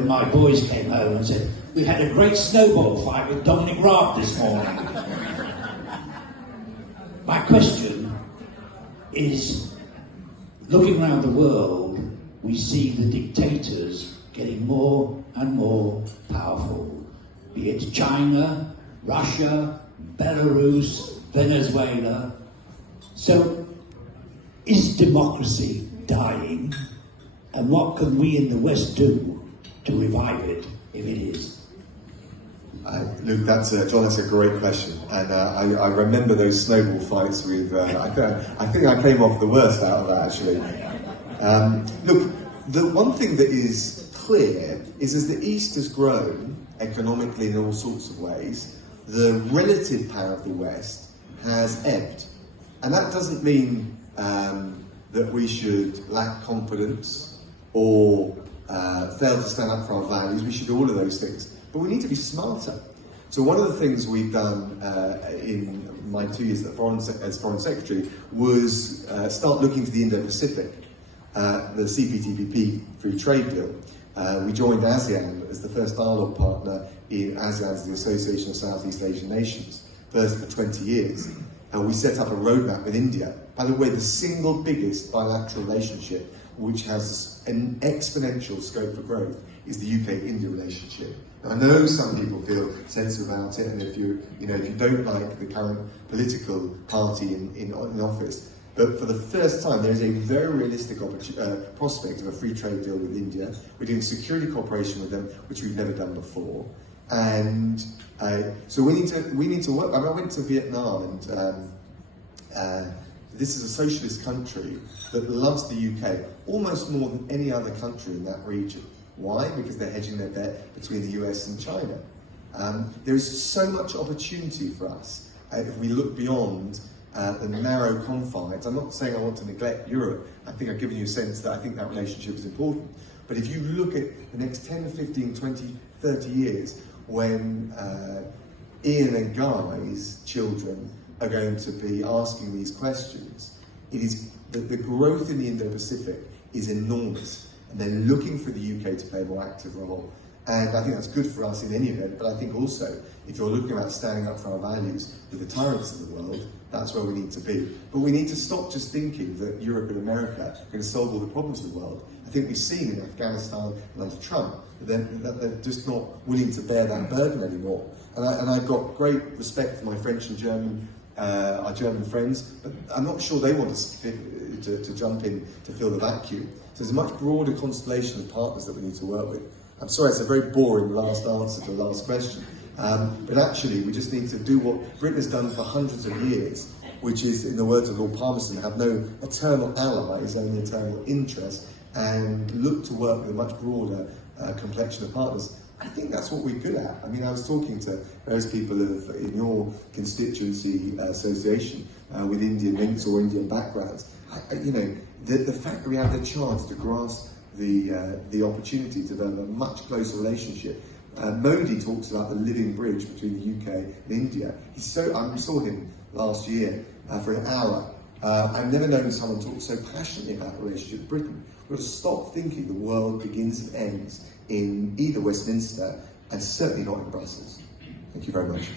when my boys came home and said, "We had a great snowball fight with Dominic Raab this morning." My question is, looking around the world, we see the dictators getting more and more powerful, be it China, Russia, Belarus, Venezuela. So, is democracy dying? And what can we in the West do to revive it, if it is? Luke, John, that's a great question, and I remember those snowball fights with. I think I came off the worst out of that, actually. Look, the one thing that is clear is as the East has grown economically in all sorts of ways, the relative power of the West has ebbed, and that doesn't mean that we should lack confidence or fail to stand up for our values. We should do all of those things. But we need to be smarter. So one of the things we've done in my 2 years as Foreign Secretary was start looking to the Indo-Pacific, the CPTPP free trade deal. We joined ASEAN as the first dialogue partner in ASEAN, the Association of Southeast Asian Nations, first for 20 years. We set up a roadmap with India. By the way, the single biggest bilateral relationship which has an exponential scope for growth is the UK-India relationship. Now, I know some people feel sensitive about it, and if you don't like the current political party in office, but for the first time there is a very realistic prospect of a free trade deal with India. We're doing security cooperation with them, which we've never done before, and so we need to work. I mean, I went to Vietnam, and this is a socialist country that loves the UK almost more than any other country in that region. Why? Because they're hedging their bet between the US and China. There is so much opportunity for us if we look beyond the narrow confines. I'm not saying I want to neglect Europe. I think I've given you a sense that I think that relationship is important. But if you look at the next 10, 15, 20, 30 years, when Ian and Guy's children are going to be asking these questions, it is that the growth in the Indo-Pacific is enormous. And they're looking for the UK to play a more active role. And I think that's good for us in any event, but I think also, if you're looking about standing up for our values with the tyrants of the world, that's where we need to be. But we need to stop just thinking that Europe and America are going to solve all the problems of the world. I think we've seen in Afghanistan and under Trump that they're just not willing to bear that burden anymore. And I've got great respect for my French and German, our German friends, but I'm not sure they want us to jump in to fill the vacuum. So there's a much broader constellation of partners that we need to work with. I'm sorry, it's a very boring last answer to the last question. But actually, we just need to do what Britain has done for hundreds of years, which is, in the words of Lord Palmerston, have no eternal allies, only eternal interests, and look to work with a much broader complexion of partners. I think that's what we're good at. I mean, I was talking to various people in your constituency association with Indian links or Indian backgrounds. The fact that we have the chance to grasp the opportunity to develop a much closer relationship. Modi talks about the living bridge between the UK and India. I saw him last year for an hour. I've never known someone talk so passionately about the relationship with Britain. We've got to stop thinking the world begins and ends in either Westminster and certainly not in Brussels. Thank you very much.